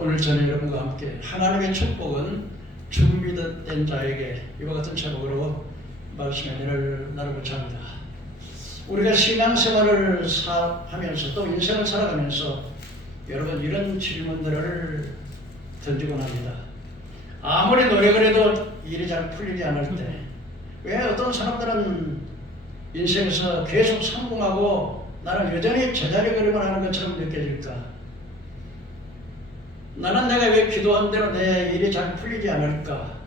오늘 저는 여러분과 함께 하나님의 축복은 준비된 자에게 이와 같은 제목으로 말씀의 은혜를 나누고자 합니다. 우리가 신앙생활을 하면서 또 인생을 살아가면서 여러분 이런 질문들을 던지곤 합니다. 아무리 노력을 해도 일이 잘 풀리지 않을 때 왜 어떤 사람들은 인생에서 계속 성공하고 나는 여전히 제자리 걸음을 하는 것처럼 느껴질까? 나는 내가 왜 기도한 대로 내 일이 잘 풀리지 않을까?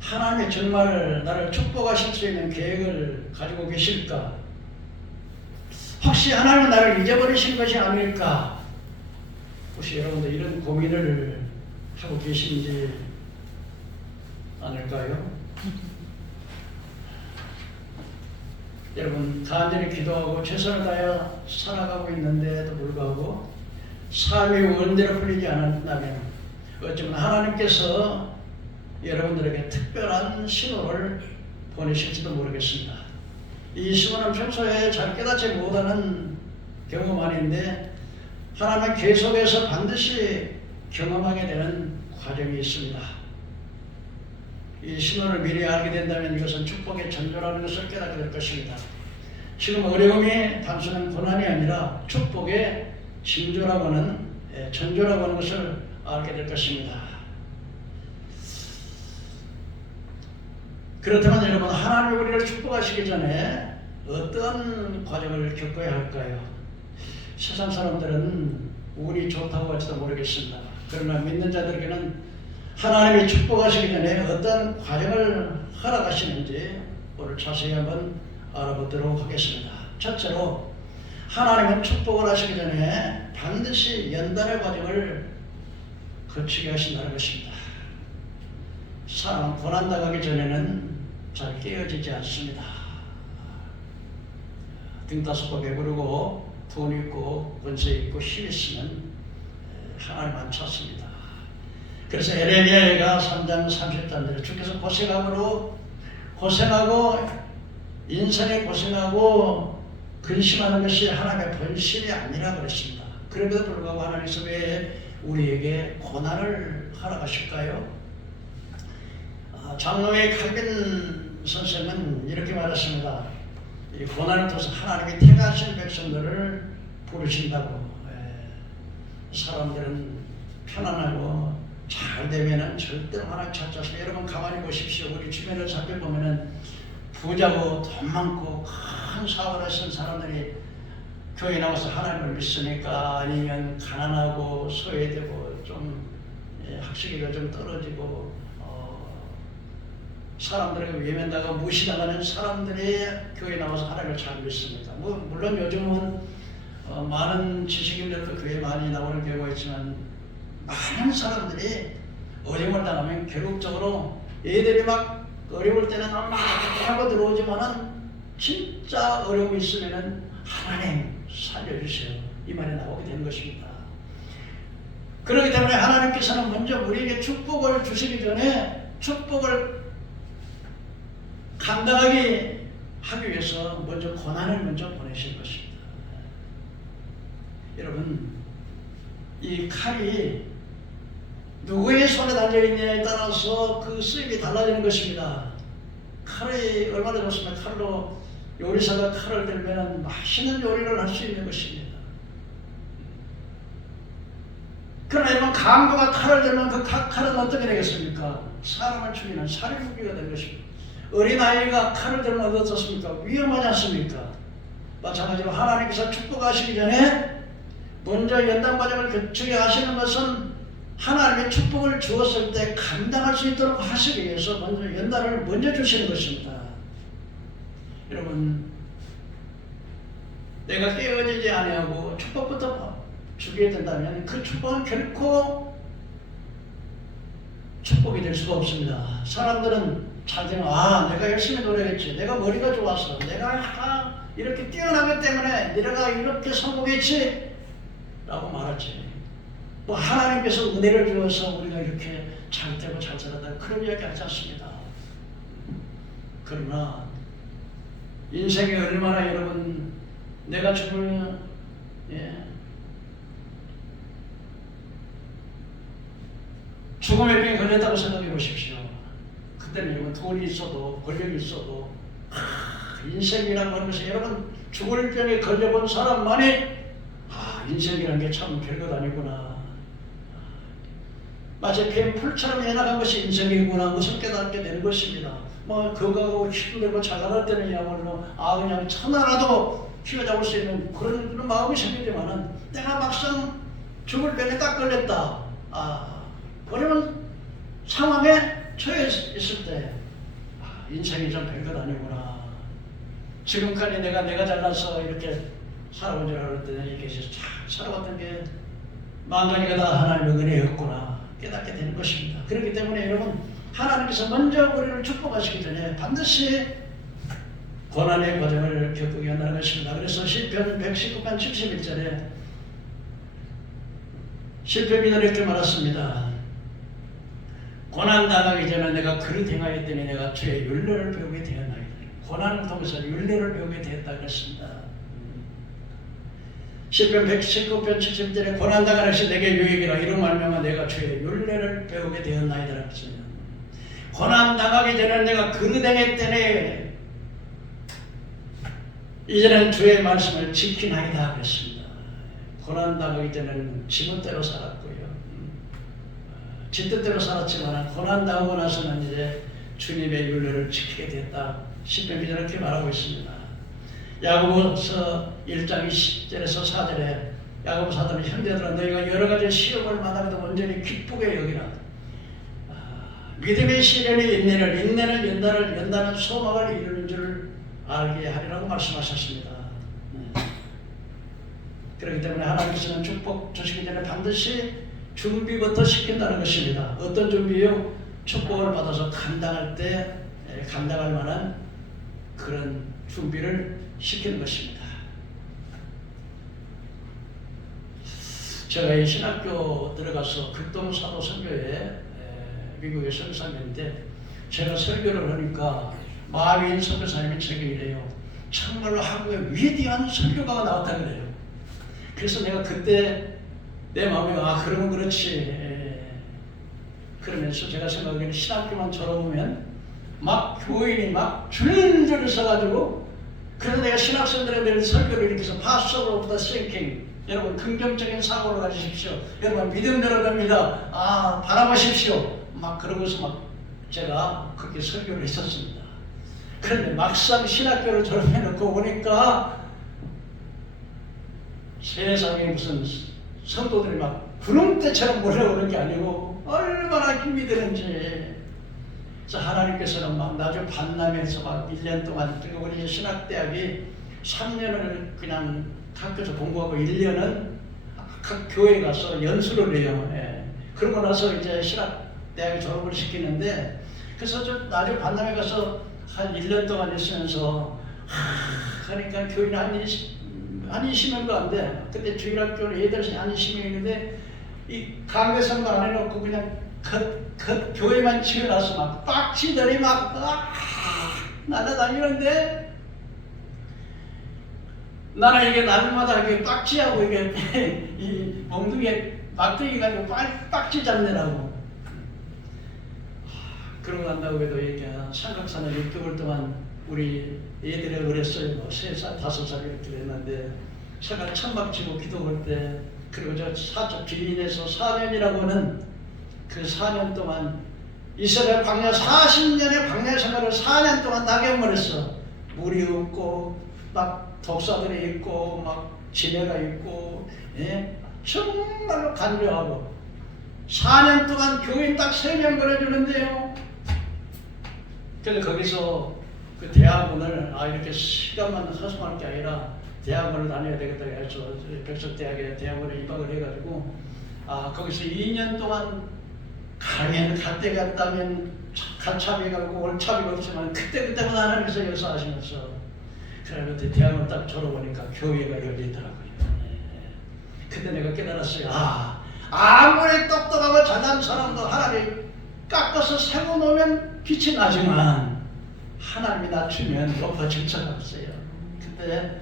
하나님이 정말 나를 축복하실 수 있는 계획을 가지고 계실까? 혹시 하나님은 나를 잊어버리신 것이 아닐까? 혹시 여러분들 이런 고민을 하고 계신지 않을까요? 여러분 간절히 기도하고 최선을 다해 살아가고 있는데도 불구하고 삶이 원대로 풀리지 않았다면 어쩌면 하나님께서 여러분들에게 특별한 신호를 보내실지도 모르겠습니다. 이 신호는 평소에 잘 깨닫지 못하는 경험만인데 하나님은 계속해서 반드시 경험하게 되는 과정이 있습니다. 이 신호를 미리 알게 된다면 이것은 축복의 전조라는 것을 깨닫게 될 것입니다. 지금 어려움이 단순한 고난이 아니라 축복의 징조라고 하는 전조라고 하는 것을 알게 될 것입니다. 그렇다면 여러분 하나님이 우리를 축복하시기 전에 어떤 과정을 겪어야 할까요? 세상 사람들은 운이 좋다고 할지도 모르겠습니다. 그러나 믿는 자들에게는 하나님이 축복하시기 전에 어떤 과정을 허락하시는지 오늘 자세히 한번 알아보도록 하겠습니다. 첫째로 하나님은 축복을 하시기 전에 반드시 연단의 과정을 거치게 하신다는 것입니다. 사람은 고난당하기 전에는 잘 깨어지지 않습니다. 등따숩고 배부르고 돈 있고 권세 있고 힘 있으면 하나님 안 찾습니다. 그래서 에레미야가 3장 30절에 주께서 고생하고 인생에 고생하고 근심하는 것이 하나님의 본심이 아니라 그랬습니다. 그럼에도 불구하고 하나님께서 왜 우리에게 고난을 허락하실까요? 장로의 칼빈 선생은 이렇게 말했습니다. 이 고난을 통해서 하나님이 택하신 백성들을 부르신다고. 사람들은 편안하고 잘 되면은 절대로 하나님 찾지 않습니다. 여러분 가만히 보십시오. 우리 주변을 살펴보면은 부자고 돈 많고 큰 사업을 하신 사람들이 교회 나와서 하나님을 믿으니까 아니면 가난하고 소외되고 좀 학식이가 좀 떨어지고 사람들에게 외면당하고 무시당하는 사람들이 교회 나와서 하나님을 잘 믿습니다. 물론 요즘은 많은 지식인들도 교회에 많이 나오는 경우가 있지만 많은 사람들이 어려움을 당하면 결국적으로 애들이 막 어려울 때는 막 하고 들어오지만은 진짜 어려움이 있으면은 하나님 살려주세요 이 말이 나오게 되는 것입니다. 그렇기 때문에 하나님께서는 먼저 우리에게 축복을 주시기 전에 축복을 감당하게 하기 위해서 먼저 고난을 먼저 보내신 것입니다. 여러분 이 칼이 누구의 손에 달려있느냐에 따라서 그 쓰임이 달라지는 것입니다. 칼이 얼마나 좋습니까? 칼로 요리사가 칼을 들면 맛있는 요리를 할 수 있는 것입니다. 그러나 여러분 강도가 칼을 들면 그 칼은 어떻게 되겠습니까? 사람을 죽이는 살인무기가 되는 것입니다. 어린아이가 칼을 들면 어떻습니까? 위험하지 않습니까? 마찬가지로 하나님께서 축복하시기 전에 먼저 연단 과정을 거치게 하시는 것은 하나님의 축복을 주었을 때 감당할 수 있도록 하시기 위해서 먼저 연단을 먼저 주시는 것입니다. 여러분 내가 깨어지지 아니하고 축복부터 주게 된다면 그 축복은 결코 축복이 될 수가 없습니다. 사람들은 잘 되면 내가 열심히 노력했지, 내가 머리가 좋아서, 내가 이렇게 뛰어나기 때문에 내가 이렇게 성공했지 라고 말하지. 뭐 하나님께서 은혜를 주어서 우리가 이렇게 잘 되고 잘 살았다 그런 이야기 하지 않습니다. 그러나 인생이 얼마나 여러분 내가 죽을 죽음의 병에 걸렸다고 생각해 보십시오. 그때는 여러분 돈이 있어도 권력이 있어도 인생이라고 하는 것이 여러분 죽을 병에 걸려본 사람만이 인생이라는 게 참 별것 아니구나. 마치 뱀풀처럼 해나간 것이 인생이구나. 그것을 깨닫게 되는 것입니다. 뭐 건강하고 힘들고 자라날 때는야말로 그냥 천하라도 휘어잡을 수 있는 그런 마음이 생기지만은 내가 막상 죽을 병에 딱 걸렸다. 그러면 상황에 처해 있을 때 인생이 좀 별것 아니구나. 지금까지 내가 잘나서 이렇게 살아온 줄 알았을 때 이렇게 잘 살아왔던 게 만간이가 다 하나님의 은혜였구나 깨닫게 되는 것입니다. 그렇기 때문에 여러분 하나님께서 먼저 우리를 축복하시기 전에 반드시 고난의 과정을 겪게 한다는 것입니다. 그래서 시편 119편 71절에 시편 기자는 이렇게 말했습니다. 고난당하기 전에 내가 그릇 행하였더니 내가 주의 율례를 배우게 되었나이다. 고난을 통해서 율례를 배우게 되었다 그랬습니다. 시편 119편 70절에 고난당하는 것이 내게 유익이라 이런 말미암아 내가 주의 율례를 배우게 되었나이다 그랬습니다. 고난당하기 전에 내가 그릇 행했더니 이제는 주의 말씀을 지키나이다 그랬습니다. 고난당하기 전에는 지멋대로 살았고요. 지 뜻대로 살았지만 고난당하고 나서는 이제 주님의 율례를 지키게 됐다. 시편 기자는 이렇게 말하고 있습니다. 야고보서 1장 20절에서 4절에 야고보 사도는 형제들아 너희가 여러 가지 시험을 만나도 온전히 기쁘게 여기라. 믿음의 시련이 인내는 연단은 소망을 이루는 줄 알게 하리라고 말씀하셨습니다. 그렇기 때문에 하나님께서는 축복 주시기 전에 반드시 준비부터 시킨다는 것입니다. 어떤 준비요? 축복을 받아서 감당할 때 감당할 만한 그런 준비를 시키는 것입니다. 제가 이 신학교 들어가서 극동사도 선교에 미국에 선교사님인데 제가 설교를 하니까 마윈 선교사님이 제게 이래요. 정말로 한국에 위대한 설교가가 나왔다 그래요. 그래서 내가 그때 내 마음에 그러면 그렇지. 그러면서 제가 생각하기에는 신학교만 졸업하면 막 교인이 막 줄줄 서가지고 그래서 내가 신학생들에 대한 설교를 이렇게 해서 Pastor of the Thinking 여러분 긍정적인 사고를 가지십시오. 여러분 믿음대로 됩니다. 바라보십시오. 막 그러고서 막 제가 그렇게 설교를 했었습니다. 그런데 막상 신학교를 졸업해놓고 보니까 세상에 무슨 성도들이 막 구름대처럼 몰려오는 게 아니고 얼마나 힘이 드는지. 그래서 하나님께서는 막 나중에 반남에서 막 1년 동안 그리고 우리 신학대학이 3년을 그냥 학교에서 공부하고 1년은 각 교회에 가서 연수를 해요. 그러고 나서 이제 신학대학에 졸업을 시키는데 그래서 좀 나중에 반남에 가서 한 1년 동안 있으면서 그러니까 교인 한 20명도 안 돼. 그때 주일학교는 애들이 한 20명 있는데 이 강대선거 안 해놓고 그냥 교회만 치워놔서 막 빡치더니 막 날아다니는데 나는 이게 날마다 이게 빡치하고 이게 이 몽둥이에 막대기 가지고 빡치 잡느라고. 그러고 난다고 해도 이게 삼각산을 6개월 동안 우리 애들이 어렸어요. 3살, 5살 이렇게 됐는데 제가 천막치고 기도할 때 그리고 저 사적 비인에서 4년이라고 하는 그 4년 동안 이스라엘 광야 40년의 광야 생활을 4년 동안 낙엽을 했어. 물이 없고 막 독사들이 있고 막 지뢰가 있고 정말로 간교하고 4년 동안 교인 딱 3명 보내주는데요. 그래서 거기서 그 대학원을 이렇게 시간만 허송할 게 아니라 대학원을 다녀야 되겠다 해서 백석대학에 대학원에 입학을 해가지고 거기서 2년 동안 가면 갈 때 갔다면 갈차비 가고 올차비가 없지만 그때마다 하나님께서 역사하시면서 그러면 대학원 딱 졸업하니까 교회가 열리더라고요. 그때 내가 깨달았어요. 아무리 똑똑하고 잘난 사람도 하나님 깎아서 세워놓으면 빛이 나지만 하나님이 낮추면 높아질 수가 없어요. 그때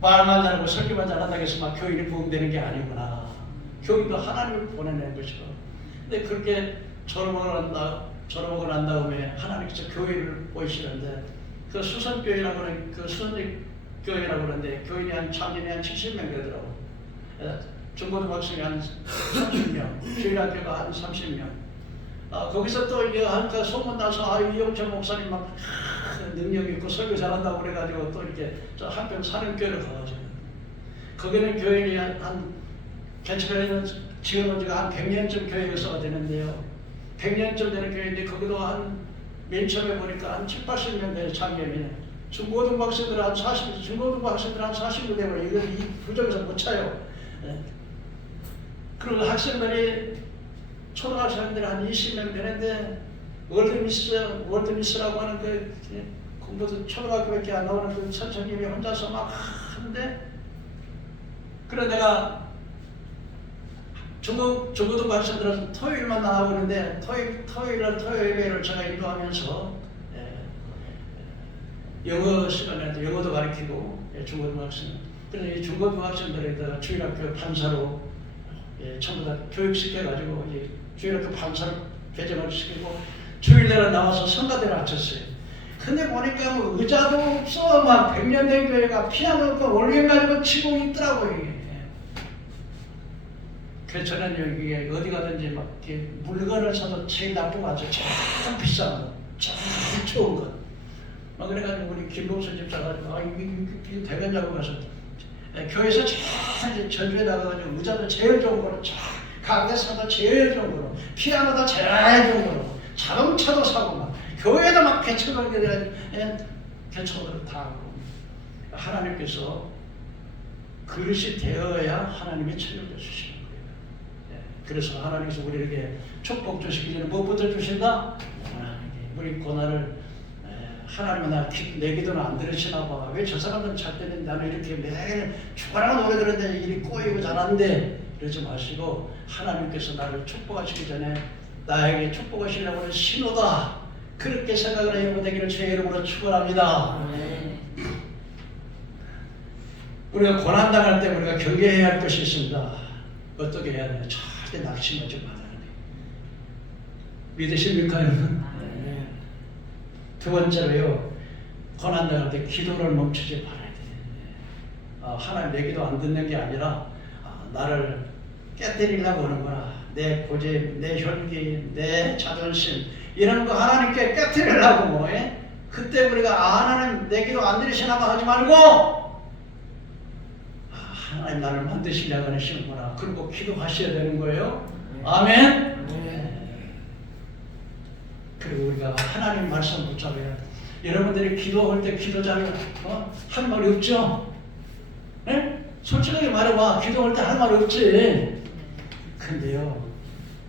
말만 잘하고 설교만 잘한다고 해서 막 교인이 부흥되는 게 아니구나. 교회도 하나님을 보내는 것이고. 근데 그렇게 졸업하고 난 다음에 하나님께서 교회를 보이시는데 그 수선교회라고 하는 그 수선교회라고 그러는데 교인이 한 참인이 한 70명 되더라고. 중고등학생이 한 30명, 주일학교가 한 30명. 거기서 또 이게 하니까 소문나서 이영철 목사님 막 능력 있고 설교 잘한다고 그래가지고 또 이렇게 저 한편 사령교회를 가가지고 거기는 교인이 한 개척을 지금은 한 100년쯤 교회에서가 되는데요. 100년쯤 되는 교회인데 거기도 한 맨 처음에 보니까 한 7, 80명 되는 참견이네. 중고등부 학생들 한 40명 되면 이거 이 부정에서 못 차요. 그리고 학생들이 초등학생들이 한 20명 되는데 월드미스라고 하는 그 공부도 초등학교밖에 안 나오는 그 선생님이 혼자서 막 하는데 그래 내가 중고등부 학생들은 토요일만 나가고 있는데 토요일을 제가 인도하면서 영어 시간에도 영어도 가르치고 중고등부 학생 그래서 이 중고등부 학생들에다가 주일학교 판사로 전부 다 교육시켜가지고 이제 주일학교 판사로 배정을 시키고 주일내로 나와서 성가대를 앉혔어요. 근데 보니까 뭐 의자도 없어. 막 100년 된 교회가 피아노 없고 올리언 가지고 치고 있더라고요. 이게. 그래서 저는 여기 어디 가든지 막 이렇게 물건을 사도 제일 나쁜 거 아주 제일 비싼 거, 제일 좋은 거. 막 그래가지고 우리 김봉수 집사가 이게 되겠냐고 가서 교회에서 제일 전주에 나가가지고 의자도 제일 좋은 거로 가게에서도 제일 좋은 거로 피아노도 제일 좋은 거로 자동차도 사고 막 교회도 막 개척을 개척을 다 하고 하나님께서 그릇이 되어야 하나님이 책임져 주시는 거예요. 그래서 하나님께서 우리에게 축복 주시기 전에 무엇부터 주신다? 우리 고난을 하나님은 내 기도는 안 들으시나 봐. 왜 저 사람들은 잘 때는 나는 이렇게 매일 죽어라고 노래 들었는데 일이 꼬이고 잘하는데 이러지 마시고 하나님께서 나를 축복하시기 전에 나에게 축복하시려고 하는 신호다. 그렇게 생각을 해보고 되기를 주의 이름으로 축원합니다. 우리가 고난당할 때 우리가 경계해야 할 것이 있습니다. 어떻게 해야 되나? 절대 낙심하지 말아야 돼. 믿으십니까 여러분? 두 번째로요, 고난당할 때 기도를 멈추지 말아야 돼. 하나님 내 기도 안 듣는 게 아니라 나를 깨뜨리려고 하는구나. 내 고집, 내 혈기, 내 자존심 이런 거 하나님께 깨뜨리려고 그때 우리가 하나님 내 기도 안 들으시나 봐 하지 말고 하나님 나를 만드시려고 하시는구나. 그리고 기도하셔야 되는 거예요. 아멘. 그리고 우리가 하나님 말씀 붙잡아야 돼. 여러분들이 기도할 때 기도 잘 할 말이 없죠? 네? 솔직하게 말해봐. 기도할 때 할 말이 없지. 근데요,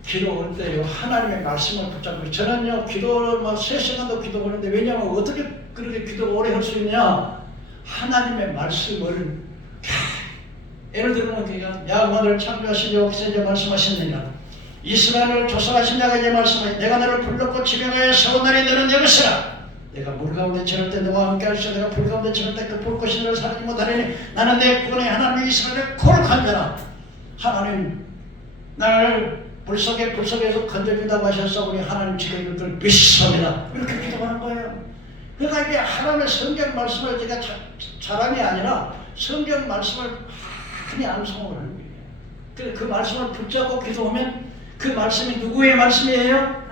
기도할 때요 하나님의 말씀을 붙잡고 저는요 기도를 막 3시간도 기도하는데 왜냐하면 어떻게 그렇게 기도를 오래 할 수 있냐? 하나님의 말씀을 예를 들면 그냥 야곱을 창조하신 여호와께서 이제 말씀하셨느니라. 이스라엘을 조성하신 자가 이제 말씀하시 내가 너를 불렀고 지명하여 세운 날이 너는 내 것이라. 내가 물 가운데 지낼 때 너와 함께 하시오. 내가 불 가운데 지낼 때 그 불꽃이 너를 사르지 못하리니 나는 내 구원의 하나님 이스라엘을 거룩한 자라. 하나님 나를 불속에서 건져준다고 하셔서 우리 하나님 지금 이것을 믿습니다. 이렇게 기도하는 거예요. 그러니까 이게 하나님의 성경 말씀을 제가 자랑이 아니라 성경 말씀을 많이 암송을 하는 거예요. 그 말씀을 붙잡고 기도하면 그 말씀이 누구의 말씀이에요?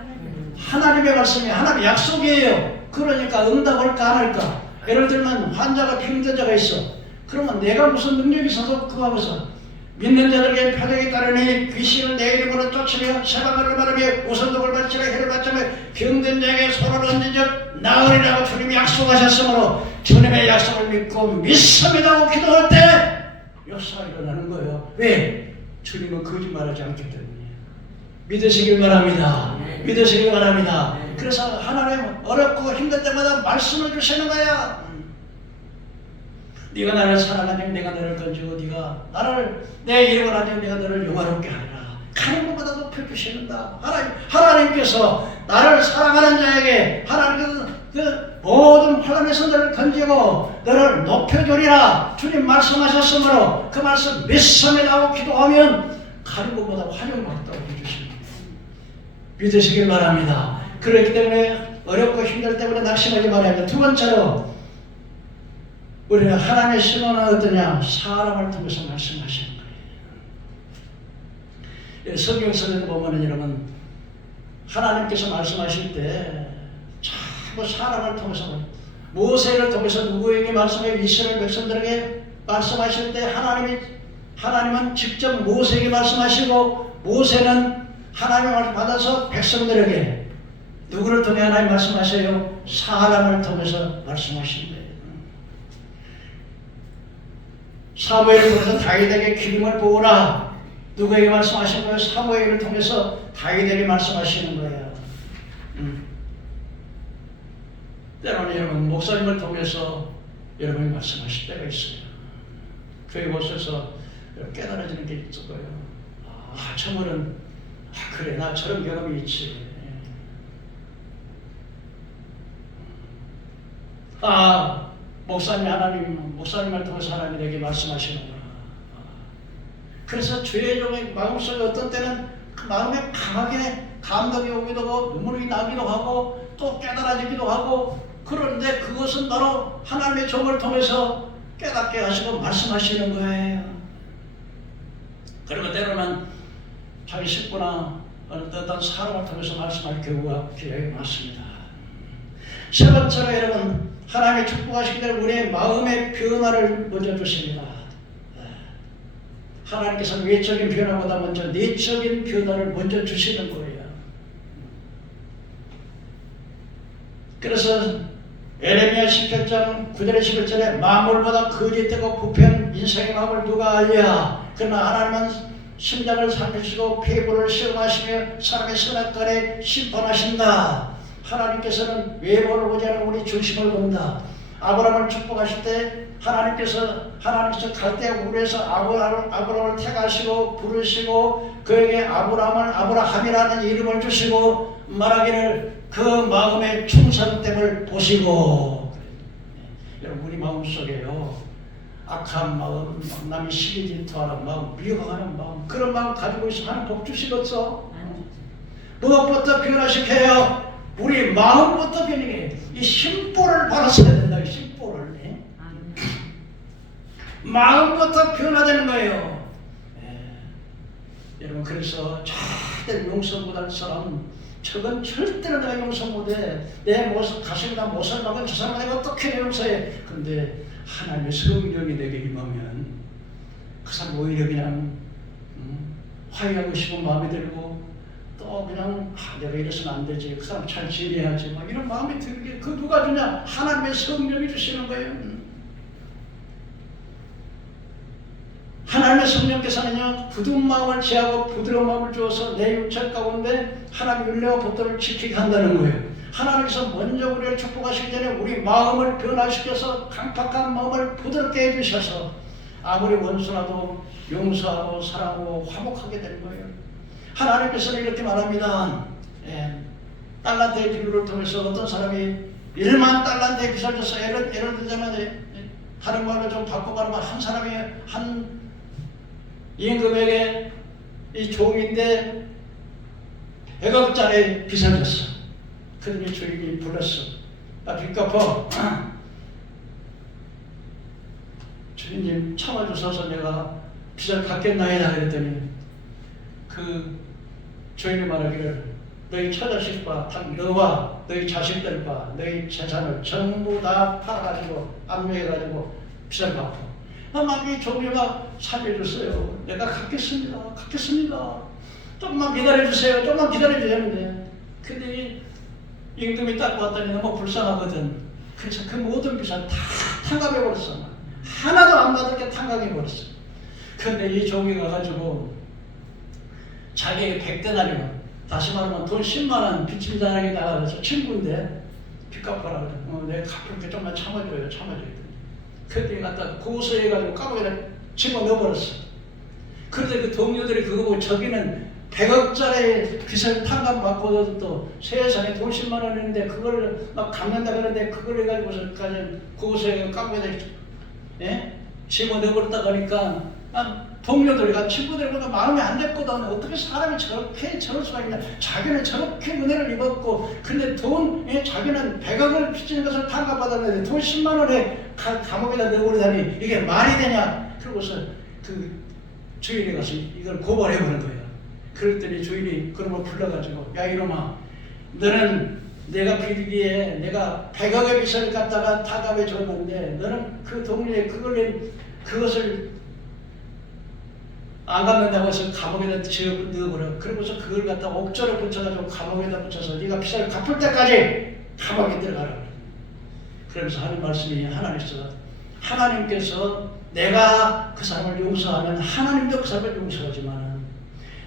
하나님의 말씀이에요. 하나님의 약속이에요. 그러니까 응답할까 안 할까? 예를 들면 환자가 병든 자가 있어. 그러면 내가 무슨 능력이 있어서 그거 하면서 믿는 자들에게 편하게 따르니 귀신을 내 이름으로 쫓으며 세방을 말하며 우선독을 바치라 해를 바치며 병든 자에게 손을 얹은 적 나으리라고 주님이 약속하셨으므로 주님의 약속을 믿고 믿습니다 하고 기도할 때 역사가 일어나는 거예요. 왜? 주님은 거짓말하지 않기 때문에. 믿으시길 바랍니다. 믿으시길 바랍니다. 그래서 하나님 어렵고 힘들 때마다 말씀을 주시는 거야. 네가 나를 사랑하니 내가 너를 건지고 네가 나를 내 이름을 하니 내가 너를 영화롭게 하리라. 가는 것보다 높여주시는다. 하나님께서 나를 사랑하는 자에게 하나님께서 그 모든 환란에서 너를 건지고 너를 높여주리라. 주님 말씀하셨으므로 그 말씀 믿음에 나오고 기도하면 다른 것보다 환영받다고 해주십니다. 믿으시길 바랍니다. 그렇기 때문에 어렵고 힘들 때문에 낙심하지 말아야 합니다. 두 번째로 우리는 하나님의 신호는 어떠냐? 사람을 통해서 말씀하시는 거예요. 성경서에 보면은 여러분 하나님께서 말씀하실 때 자꾸 사람을 통해서 모세를 통해서 누구에게 말씀해 이스라엘 백성들에게 말씀하실 때 하나님은 직접 모세에게 말씀하시고 모세는 하나님의 말씀 받아서 백성들에게 누구를 통해 하나님 말씀하셔요? 사람을 통해서 말씀하신 거예요. 사무엘을 통해서 다윗에게 기름을 부으라. 누구에게 말씀하신 거예요? 사무엘을 통해서 다윗에게 말씀하시는 거예요. 때로는 여러분 목사님을 통해서 여러분이 말씀하실 때가 있어요. 교회 오셔서 깨달아지는 게 있을 거예요. 저분은 그래 나 저런 경험이 있지. 목사님을 통해서 하나님이 내게 말씀하시는구나. 그래서 죄종의 마음속에 어떤 때는 그 마음에 강하게 감동이 오기도 하고 눈물이 나기도 하고 또 깨달아지기도 하고 그런데 그것은 바로 하나님의 종을 통해서 깨닫게 하시고 말씀하시는 거예요. 그리고 때로는 자기 식구나 어떤 사람을 통해서 말씀할 경우가 기회가 많습니다. 세 번째로 여러분 하나님의 축복하시기 때문에 우리의 마음의 변화를 먼저 주십니다. 하나님께서 외적인 변화보다 먼저 내적인 변화를 먼저 주시는 거예요. 그래서 에레미야 18장 9절에 11절에 만물보다 거짓되고 부패한 인생의 마음을 누가 알랴. 그러나 하나님은 심장을 살피시고 폐부를 시험하시며 사람의 선악간에 심판하신다. 하나님께서는 외모를 보지 않고 우리 중심을 본다. 아브라함을 축복하실 때 하나님께서 갈대아 우르에서 아브라함을 택하시고 부르시고 그에게 아브라함이라는 이름을 주시고 말하기를 그 마음의 충성됨을 보시고. 여러분 우리 마음속에요 악한 마음, 남이 시기 질투하는 마음, 미워하는 마음 그런 마음 가지고 있으면 하나님 복 주시겠어? 무엇부터 변화시켜요? 우리 마음부터 변하게 이 심보를 받았어야 된다. 이 심보를 마음부터 변화되는 거예요. 여러분 그래서 절대 용서 못할 사람 저건 절대로 내가 용서 못해. 내 모습 가슴이나 못살 박은 저 사람을 내가 어떻게 용서해. 그런데 하나님의 성령이 내게 임하면 그 사람 오히려 그냥 화해하고 싶은 마음이 들고 또 그냥 내가 이래서는 안 되지. 그 사람 잘 지내야지. 막 이런 마음이 들게 그 누가 주냐? 하나님의 성령이 주시는 거예요. 하나님의 성령께서는요 굳은 마음을 제하고 부드러운 마음을 주어서 내 육체 가운데 하나님의 윤례와 법도를 지키게 한다는 거예요. 하나님께서 먼저 우리를 축복하시기 전에 우리 마음을 변화시켜서 강팍한 마음을 부드럽게 해주셔서 아무리 원수라도 용서하고 사랑하고 화목하게 되는 거예요. 하나님께서는 이렇게 말합니다. 달란트의 비유를 통해서 어떤 사람이 1만 달란트의 빚을 져서 예를 들자면 다른 말로 좀 바꿔 말하면 한 사람이 한 임금에게 이 종인데 100억짜리 빚을 졌어. 그러니 주인이 불렀어. 나 빚 갚어. 주인님 참아주셔서 내가 빚을 갚겠나이다 그랬더니 그 주인이 말하기를 너희 처자식과 너와 너희 자식들과 너희 재산을 전부 다 팔아가지고 압류해가지고 빚을 갚어. 막 이 종류가 살려줬어요. 내가 갚겠습니다. 조금만 기다려주세요. 조금만 기다려주세요. 근데 임금이 딱 왔더니 너무 불쌍하거든. 그래서 그 모든 빚을 다 탕감해버렸어. 하나도 안 받을 게 탕감해버렸어. 근데 이 종이 가가지고 자기의 100데나리온 다시 말하면 돈 10만원 빚진다에다가 그래서 친구인데 빚 갚아라 그래. 내가 갚을게 좀만 참아줘요. 그때 갖다 고소해가지고 까마귀에다 집어넣어버렸어. 그런데 그 동료들이 그거 보고 저기는 100억짜리 빚을 탕감받고도 또 세상에 돈 10만 원인데 그걸 막 갚는다 그러는데 그걸 해가지고서까지 고소해가지고 까마귀에다 집어넣어버렸다 그러니까 동료들과 친구들과 마음에 안 됐거든. 어떻게 사람이 저렇게 저럴 수가 있냐. 자기는 저렇게 은혜를 입었고 근데 자기는 백악을 빚지는 것을 탕감받았는데 돈 10만 원에 감옥에다 넣어버리다니 이게 말이 되냐. 그러고서 그 주인에 가서 이걸 고발해보는 거예요. 그랬더니 주인이 그놈을 불러가지고 야 이놈아 너는 내가 빌기에 내가 백악의 빚을 갖다가 탕감해 줬는데 너는 그 동네에 그것을 안 갚는다고 해서 감옥에다 넣어버려. 그러고서 그걸 갖다 옥조로 붙여가지고 감옥에다 붙여서 네가 빚을 갚을 때까지 감옥에 들어가라. 그러면서 하는 말씀이 하나님께서 내가 그 사람을 용서하면 하나님도 그 사람을 용서하지만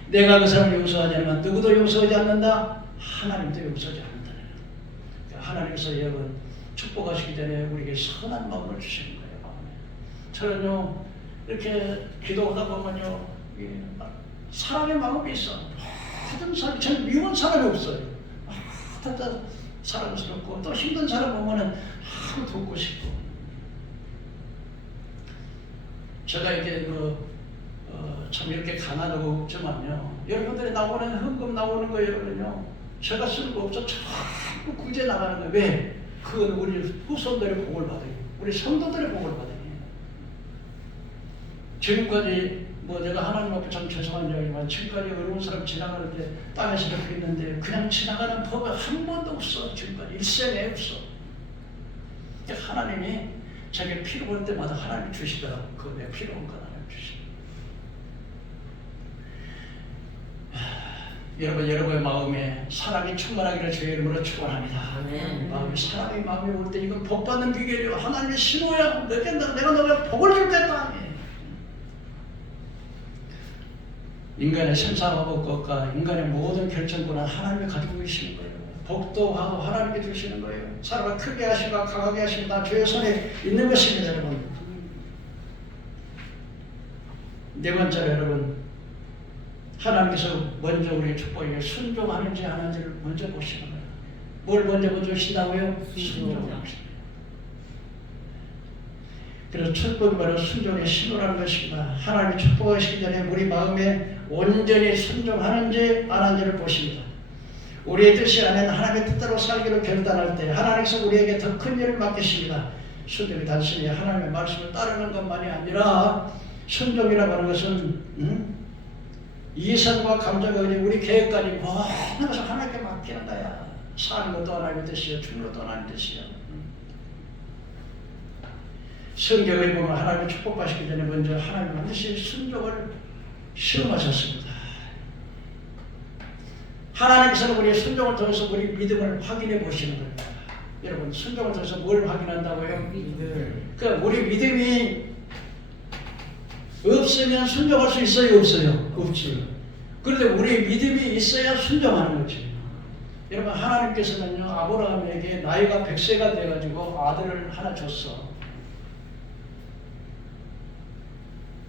내가 그 사람을 용서하지 않으면 누구도 용서하지 않는다. 하나님도 용서하지 않는다. 그러니까 하나님께서 여러분 축복하시기 전에 우리에게 선한 마음을 주시는 거예요. 저는요 이렇게 기도하다 보면요 사랑의 마음이 있어. 모든 사람, 저는 미운 사람이 없어요. 다 사랑스럽고 또 힘든 사람 보면은 돕고 싶고. 제가 이렇게 참 이렇게 가난하고 없지만요. 여러분들이 나오는 헌금 나오는 거 여러분요. 제가 쓰는 거 없어 자꾸 구제 나가는 거예요. 왜? 그건 우리 후손들의 복을 받아요. 우리 성도들의 복을 받아요. 지금까지 내가 하나님 앞에 참 죄송한 이야기지만 지금까지 어려운 사람 지나가는 때 땅에서 이렇게 있는데 그냥 지나가는 법이 한 번도 없어. 지금까지 일생에 없어. 하나님이 자기 필요 볼 때마다 하나님이 주시더라고. 그거 내 필요 온 거 하나님 주시고. 여러분 여러분의 마음에 사랑이 충만하기를 주의 이름으로 축원합니다. 사랑의 마음이 올 때 이건 복 받는 비결이요. 하나님의 신호야. 내가 너에게 복을 주겠다. 인간의 생사하고 것과 인간의 모든 결정권은 하나님이 가지고 계시는 거예요. 복도 하고 하나님께 주시는 거예요. 사람을 크게 하시고 강하게 하시고 다 주의 손에 있는 것입니다. 여러분. 네 번째로 여러분 하나님께서 먼저 우리의 축복에 순종하는지 안 하는지를 먼저 보시는 거예요. 뭘 먼저 보여주신다고요? 순종하십니다. 그래서 축복이 바로 순종의 신호라는 것입니다. 하나님이 축복하시기 전에 우리 마음에 온전히 순종하는지 안 하는지를 보십니다. 우리의 뜻이 아닌 하나님의 뜻대로 살기로 결단할 때 하나님께서 우리에게 더 큰 일을 맡기십니다. 순종이 단순히 하나님의 말씀을 따르는 것만이 아니라 순종이라고 하는 것은 이성과 감정과 우리 계획까지 모든 것을 하나님께 맡기는 거야. 사는 것도 하나님의 뜻이요 죽는 것도 하나님의 뜻이요. 성경에 보면 하나님의 축복하시기 전에 먼저 하나님 반드시 순종을 시험하셨습니다. 하나님께서는 우리의 순종을 통해서 우리 믿음을 확인해 보시는 겁니다. 여러분 순종을 통해서 뭘 확인한다고요? 그러니까 우리 믿음이 없으면 순종할 수 있어요? 없어요? 없지. 그런데 우리 믿음이 있어야 순종하는 거지. 여러분 하나님께서는요 아브라함에게 나이가 100세가 돼가지고 아들을 하나 줬어.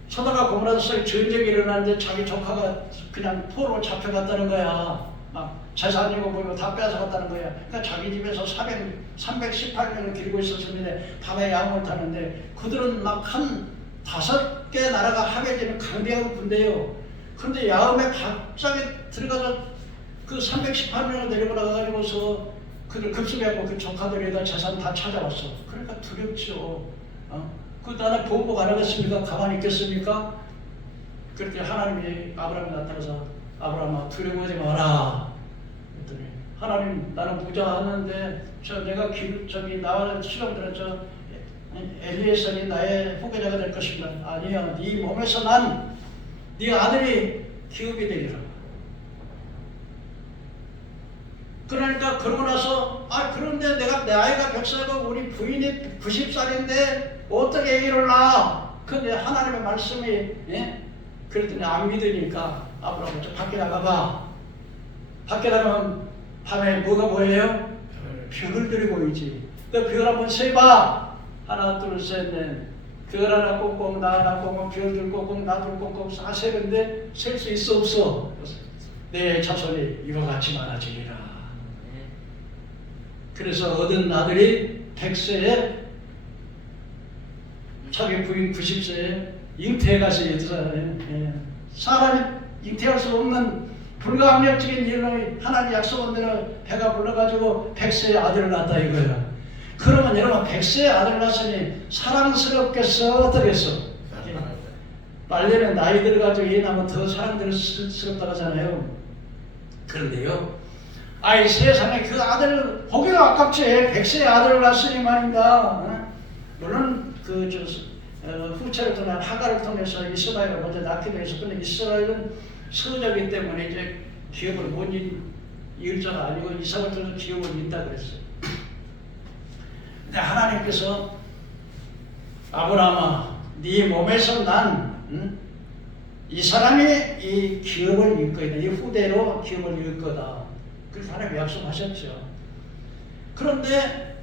소돔과 고모라 사이에 전쟁이 일어났는데 자기 조카가 그냥 포로로 잡혀갔다는 거야. 막 재산이고 뭐고 다 뺏어갔다는 거야. 그러니까 자기 집에서 318년을 기르고 있었는데 밤에 야영을 타는데 그들은 막 한 5개 나라가 합해지는 강대한 군대예요. 그런데 야음에 갑자기 들어가서 그 318년을 내리고 나가가지고서 그들 급습해갖고 그 조카들에다 재산 다 찾아왔어. 그러니까 두렵죠. 그 나는 보복 안 하겠습니까? 가만히 있겠습니까? 그렇게 하나님이 아브라함에 나타나서 아브라함아 두려워하지 마라. 그랬더니 하나님 나는 부자하는데 내가 나와 시험 들었죠. 엘리에서니 나의 후계자가 될 것입니다. 아니야, 네 몸에서 난 네 아들이 기업이 되리라. 그러니까 그러고 나서 그런데 내 아이가 100살이고 우리 부인이 90살인데 어떻게 애기를 낳아? 근데 하나님의 말씀이 그랬더니 안 믿으니까 아브라함 좀 밖에 나가봐. 밖에 나가면 밤에 뭐가 보여요? 별들이 보이지. 너 별 한번 세봐. 하나 둘 셋 넷. 별 하나 꽁꽁 나 하나 꽁꽁 별들 꽁꽁 나둘 꽁꽁 다 세는데 셀 수 있어 없어? 내 자손이 이와 같이 많아지리라. 그래서 얻은 아들이 100세에 자기 부인 90세에 잉태에 가서 있잖아요. 예. 사람이 잉태할 수 없는 불가항력적인 일로 하나님 약속한 대로 배가 불러가지고 100세의 아들을 낳았다 이거예요. 그러면 여러분 100세의 아들 낳았으니 사랑스럽겠어 어떻겠어? 빨리는 나이 들어가지고 애 낳으면 더 사랑스럽다고 하잖아요. 그런데요, 아이 세상에 그 아들 보기가 아깝지. 100세의 아들을 낳았으니 말입니다. 물론 후체를 통한 하가를 통해서 이스라엘을 먼저 낳기도 해서, 근데 이스라엘은 서자이기 때문에 이제 기업을 못 이을 자가 아니고 이삭을 통해서 기업을 잇다 그랬어요. 근데 하나님께서 아브라함아, 네 몸에서 난 이 사람이 이 기업을 이을 거다. 이 후대로 기업을 이을 거다. 그래서 하나님이 약속하셨죠. 그런데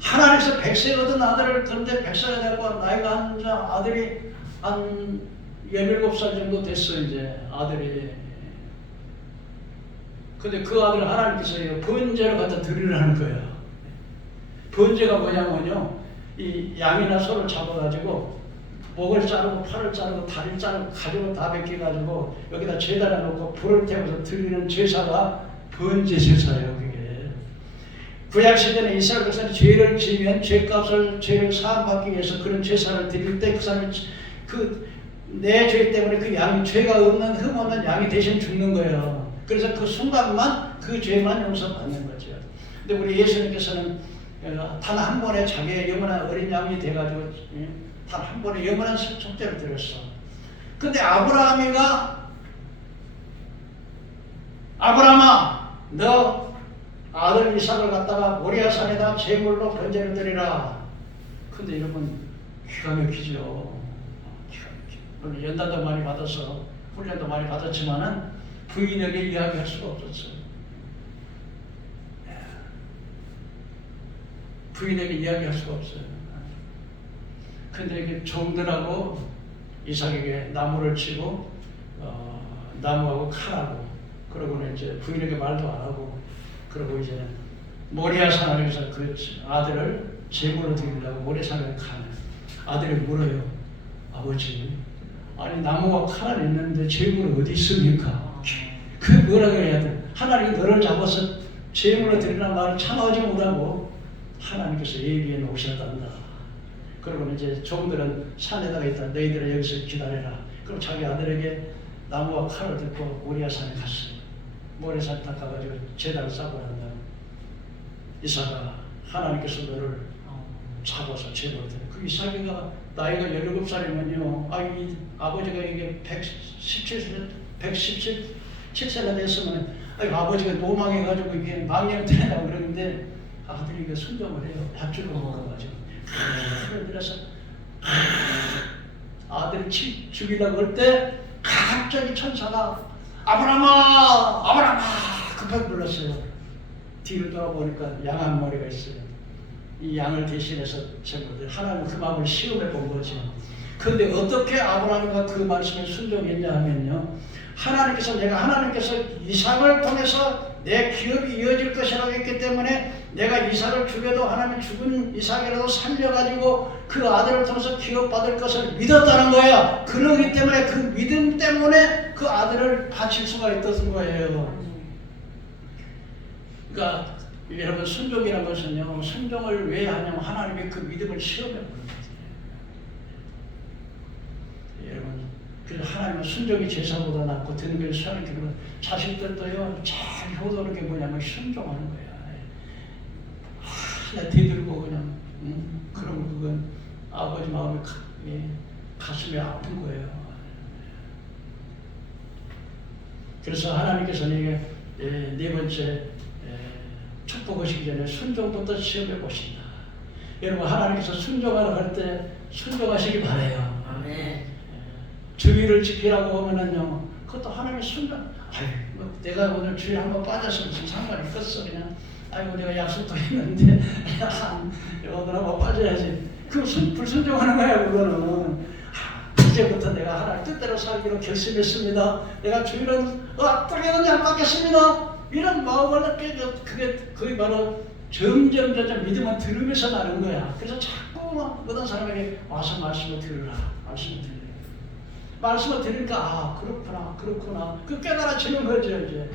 하나님께서 100세 얻은 아들을, 그런데 100세가 되고 나이가 한 아들이 한 17살 정도 됐어 이제 아들이. 근데 그 아들을 하나님께서 번제를 갖다 드리라는 거야. 번제가 뭐냐면요, 이 양이나 소를 잡아가지고 목을 자르고 팔을 자르고 다리를 자르고 가지고 다 벗겨가지고 여기다 제단에 놓고 불을 태워서 드리는 제사가 번제 제사예요. 그게 구약시대는 이스라엘 백성이 죄를 지으면 죄를 사함받기 위해서 그런 제사를 드릴 때 그 사람이 내 죄 때문에 그 양이 죄가 없는 흠없는 양이 대신 죽는 거예요. 그래서 그 순간만 그 죄만 용서받는 거죠. 근데 우리 예수님께서는 단 한 번에 자기의 영원한 어린 양이 돼가지고 단 한 번에 영원한 속죄를 드렸어. 근데 아브라함아, 너 아들 이삭을 갖다가 모리아 산에다 제물로 번제를 드리라. 근데 여러분 기가 막히죠. 물론 연단도 많이 받아서 훈련도 많이 받았지만은 부인에게 이야기할 수가 없었어요. 부인에게 이야기할 수가 없어요. 근데 이게 종들하고 이삭에게 나무를 치고 나무하고 칼하고, 그러고는 이제 부인에게 말도 안 하고, 그러고 이제 모리아 산에서 그 아들을 제물로 드리려고 모리아산에 가는 아들이 물어요. 아버지, 아니 나무와 칼은 있는데 제물은 어디 있습니까? 그 뭐라고 해야 돼? 하나님이 너를 잡아서 제물로 드리라는 말을 참아오지 못하고 하나님께서 얘기해 놓으셨단다. 그러고 이제 종들은 산에다가 있다. 너희들은 여기서 기다려라. 그럼 자기 아들에게 나무와 칼을 들고 모리아산에 갔어요. 모리아산에 딱 가가지고 제단을 쌓고 난 다음에 이삭아, 하나님께서 너를 잡아서 제물로 드려. 그 이삭이가 나이가 17살이면요. 아버지가 이게 117세가 됐으면 아버지가 노망해가지고 이게 망령되라고 그러는데 아들이 이게 순종을 해요. 밧줄로 먹어가지고. 그래서 아들을 죽이려고 할 때 갑자기 천사가 아브라함아 급하게 불렀어요. 뒤를 돌아보니까 양 한 마리가 있어요. 이 양을 대신해서 제물을 하나님 그 마음을 시험해 본 거죠. 그런데 어떻게 아브라함이가 그 말씀에 순종했냐 하면요, 하나님께서 이삭을 통해서 내 기업이 이어질 것이라고 했기 때문에 내가 이삭을 죽여도 하나님이 죽은 이삭이라도 살려가지고 그 아들을 통해서 기업받을 것을 믿었다는 거예요. 그러기 때문에 그 믿음 때문에 그 아들을 바칠 수가 있었던 거예요. 그러니까 여러분, 순종이라는 것은요, 순종을 왜 하냐면 하나님의 그 믿음을 시험해 보는 거예요. 여러분, 그래서 하나님은 순종이 제사보다 낫고 드는 게 수하는 게, 자식들도요 잘 효도하는 게 뭐냐면 순종하는 거야. 하나 대들고 그냥 그럼 그건 아버지 마음이 가슴이 아픈 거예요. 그래서 하나님께서는 네 번째 축복하시기 전에 순종부터 시험해 보신다. 여러분, 하나님께서 순종하러 갈 때 순종하시기 바라요. 아멘. 주의를 지키라고 하면은요, 그것도 하나님의 순종. 내가 오늘 주의 한번 빠졌으면 무슨 상관이 있겠어. 그냥 내가 약속도 했는데 오늘 한번 빠져야지. 그 불순종하는 거야. 그거는 이제부터 내가 하나님 뜻대로 살기로 결심했습니다. 내가 주의를 어떻게든지 안 받겠습니다. 이런 마음을 갖게, 그게 거의 바로 점점 믿음은 들으면서 나는 거야. 그래서 자꾸 어떤 사람에게 와서 말씀을 들으라. 말씀을 들으라. 말씀을 들으니까 아 그렇구나 그 깨달아지는 거죠 이제.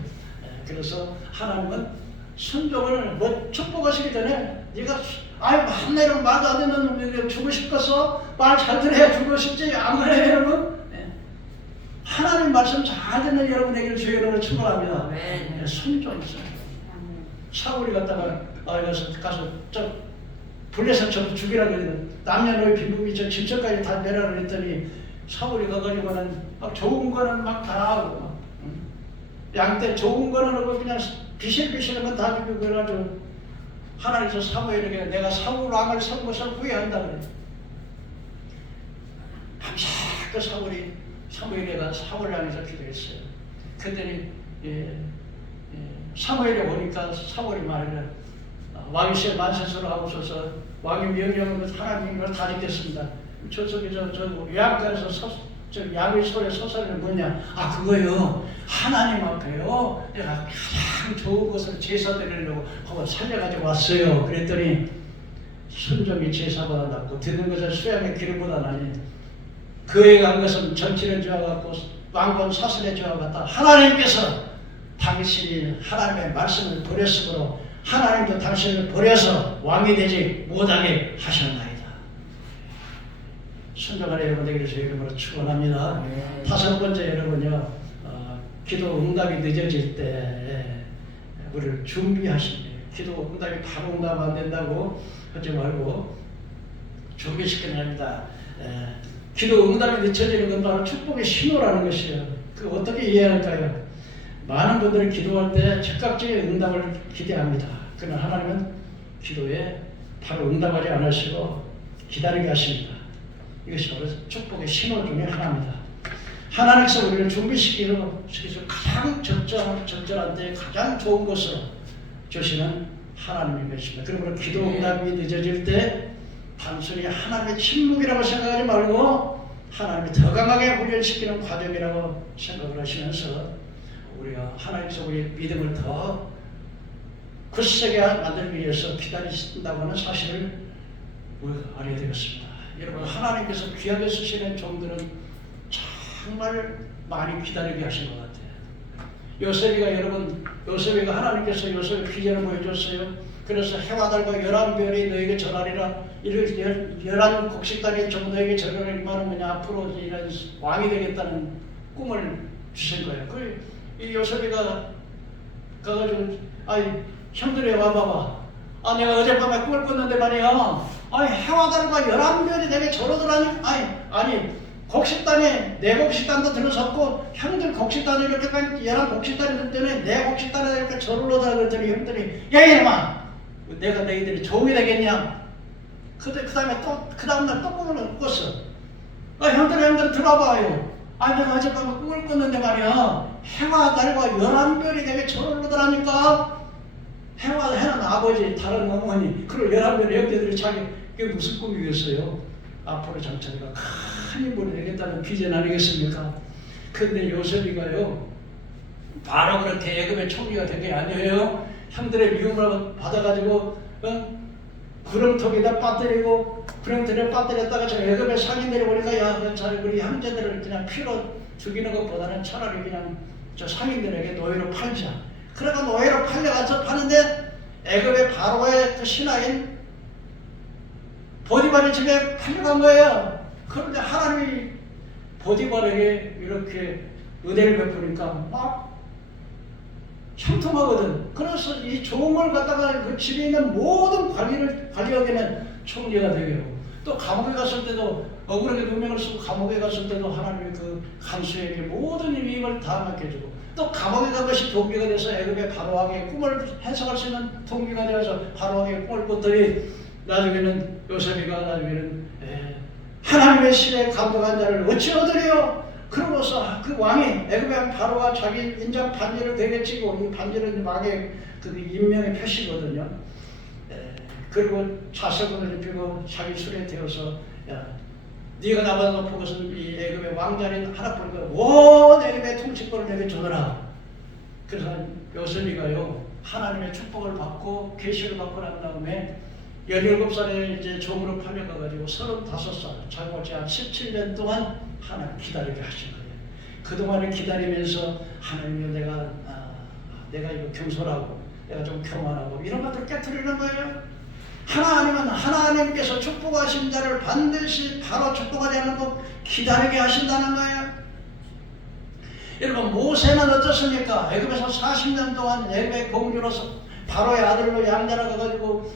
그래서 하나님은 순종을 축복하시기 전에 네가 만내는 말도 안 되는 놈이 주고 싶겠어? 말 잘 들어야 주고 싶지 안 그래요 여러분? 하나님 말씀 잘 듣는 여러분에게 주의 이름으로 축복합니다. 순종. 사울이 갔다가 가서 불려서 저 죽이라 그랬는데 남녀노소 비무미 저 집처까지 다 내라 그랬더니 사울이 가가지고는 막 좋은 거는 막 다 하고 양떼 좋은 거는 하고 그냥 비실비실한 건 다 주고 그래가지고 하나님께서 사무엘에게 내가 사울 왕을 선 것을 후회한다 그래. 밤새 그 사무엘이가 사울을 향해서 기도했어요. 그랬더니 사무엘이 오니까 사무엘이 말하기를 왕이시여 만세스로 하옵소서. 왕의 명령으로 하나님을 다 짓겠습니다. 저쪽에 저 요양관에서 양의 소리에 서서는 뭐냐? 그거요. 하나님 앞에요. 내가 가장 좋은 것을 제사 드리려고 한번 살려가지고 왔어요. 그랬더니 순종이 제사보다 낫고 듣는 것은 수양의 기름보다 나니 그에 간 것은 전치는 죄와 같고 왕권 사슬의 죄와 같다. 하나님께서 당신이 하나님의 말씀을 버렸으므로 하나님도 당신을 버려서 왕이 되지 못하게 하셨나이다. 순종하는 여러분 되기를 주의 이름으로 축원합니다. 다섯 번째 여러분요, 기도 응답이 늦어질 때 우리를 준비하십니다. 기도 응답이 바로 응답 안 된다고 하지 말고 준비시켜야 합니다. 기도 응답이 늦어지는 건 바로 축복의 신호라는 것이에요. 그 어떻게 이해할까요? 많은 분들이 기도할 때 즉각적인 응답을 기대합니다. 그러나 하나님은 기도에 바로 응답하지 않으시고 기다리게 하십니다. 이것이 바로 축복의 신호 중에 하나입니다. 하나님께서 우리를 준비시키고 가장 적절한 때 가장 좋은 것으로 주시는 하나님인 것입니다. 그러므로 기도 응답이 늦어질 때 단순히 하나님의 침묵이라고 생각하지 말고 하나님이 더 강하게 훈련시키는 과정이라고 생각을 하시면서 우리가 하나님께서 우리의 믿음을 더 굳세게 만들기 위해서 기다리신다고 하는 사실을 우리가 알아야 되겠습니다. 여러분, 하나님께서 귀하게 쓰시는 종들은 정말 많이 기다리게 하신 것 같아요. 요셉이가 하나님께서 요셉의 비전을 보여줬어요. 그래서 해와 달과 11별이 너에게 전하리라. 11곡식단이 전부 너에게 전하리라는 뭐냐, 앞으로 이런 왕이 되겠다는 꿈을 주신 거예요. 이 요셉이가 가가지고 형들이 와봐봐. 내가 어젯밤에 꿈을 꿨는데 말이야. 해와 달과 11별이 내게 저러더라니. 곡식단에 내 곡식단도 들어섰고 형들 곡식단이 이렇게 11곡식단이 때문에 내 곡식단에 이렇게 절을 오다 그랬더니 형들이 야 이놈아 내가 너희들이 종이 되겠냐. 그 다음에 그 다음날 또 꿈을 꿨어. 형들 들어봐요. 내가 어젯밤에 꿈을 꿨는데 말이야. 해와 달과 11별이 내게 절을 오더라니까. 해는 아버지, 다른 어머니, 그리고 11별의 형제들이 그게 무슨 꿈이겠어요? 앞으로 장차가 큰 인물이 되겠다는 비전 아니겠습니까? 근데 요셉이가요, 바로 그렇게 애굽의 총리가 된 게 아니에요. 형들의 미움을 받아가지고, 구렁텅이다 빠뜨리고, 구렁텅이를 빠뜨렸다가 저 애굽의 상인들이 보니까, 우리 형제들을 그냥 피로 죽이는 것보다는 차라리 그냥 저 상인들에게 노예로 팔자. 그래가 노예로 팔려가서 파는데, 애굽의 바로의 그 신하인 보디발의 집에 팔려간 거예요. 그런데 하나님이 보디발에게 이렇게 은혜를 베푸니까 막 형통하거든. 그래서 이 좋은 걸 갖다가 그 집에 있는 모든 관리하게 는 총리가 되게 하고, 또 감옥에 갔을 때도 억울하게 누명을 쓰고 감옥에 갔을 때도 하나님이 그 간수에게 모든 위임을 다 맡겨주고, 또 감옥에 간 것이 동기가 돼서 애굽의 바로왕의 꿈을 해석할 수 있는 동기가 되어서 바로왕의 꿈을 꿨더니 나중에는 요셉이가 하나님의 신에 감동한 자를 어찌 얻으리요? 그러고서 그 왕이 애굽의 바로가 자기 인장 반지를 되게 찌고, 이 반지는 왕의 그 인명의 표시거든요. 그리고 자석을 입히고 자기 술에 태워서 네가 나보다 높은 것은 이 애굽의 왕자인 하나뿐이고 온 애굽의 통치권을 내게 주더라. 그래서 요셉이가요 하나님의 축복을 받고 계시를 받고 난 다음에 17살에 이제 종으로 팔려가가지고 35살, 자고지 한 17년 동안 하나님 기다리게 하신 거예요. 그동안을 기다리면서 하나님이 내가 이거 겸손하고 내가 좀 교만하고 이런 것들을 깨트리는 거예요. 하나님은 하나님께서 축복하신 자를 반드시 바로 축복하지 않고 기다리게 하신다는 거예요. 여러분, 모세는 어떻습니까? 애굽에서 40년 동안 애굽의 공주로서 바로의 아들로 양자라가가지고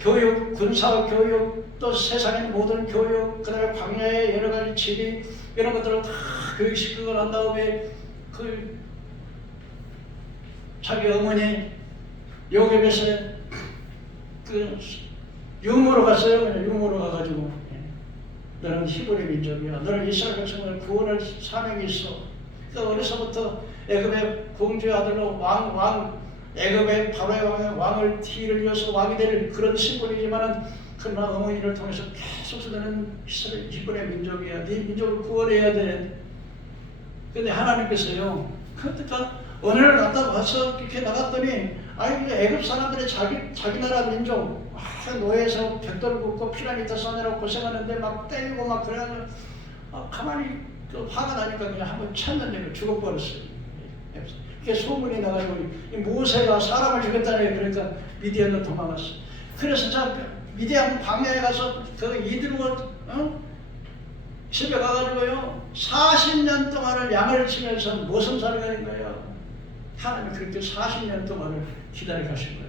교육, 군사 교육, 또 세상의 모든 교육, 그 다음에 광야의 여러 가지 지리 이런 것들을 다 교육시키고 난 다음에 자기 어머니 요셉에서 유모로 갔어요. 유모로 가가지고 너는 히브리 민족이야. 너는 이스라엘 백성을 구원할 사명이 있어. 그러니까 어려서부터 애굽의 공주의 아들로 애굽의 바로의 왕을 티를 이어서 왕이 될 그런 심벌이지만은 그러나 어머니를 통해서 계속 너는 이스라엘 히브리 민족이야. 네 민족을 구원해야 돼. 근데 하나님께서요. 그러니까 어느 날 갔다 와서 이렇게 나갔더니 애굽 사람들이 자기 나라 민족 노예에서 벽돌 굽고 피라미드 쌓느라고 고생하는데 막 때리고 막 그래가지고 가만히 화가 나니까 그냥 한번 쳤는데 죽어버렸어요. 그게 소문이 나가지고 모세가 사람을 죽였다는 그러니까 미디안으로 도망갔어. 그래서 미디안 광야에 가서 이들로 집에 가가지고요 40년 동안을 양을 치면서 무슨 살이 된 거예요. 하나님이 그렇게 40년 동안을 기다려 가신 거예요.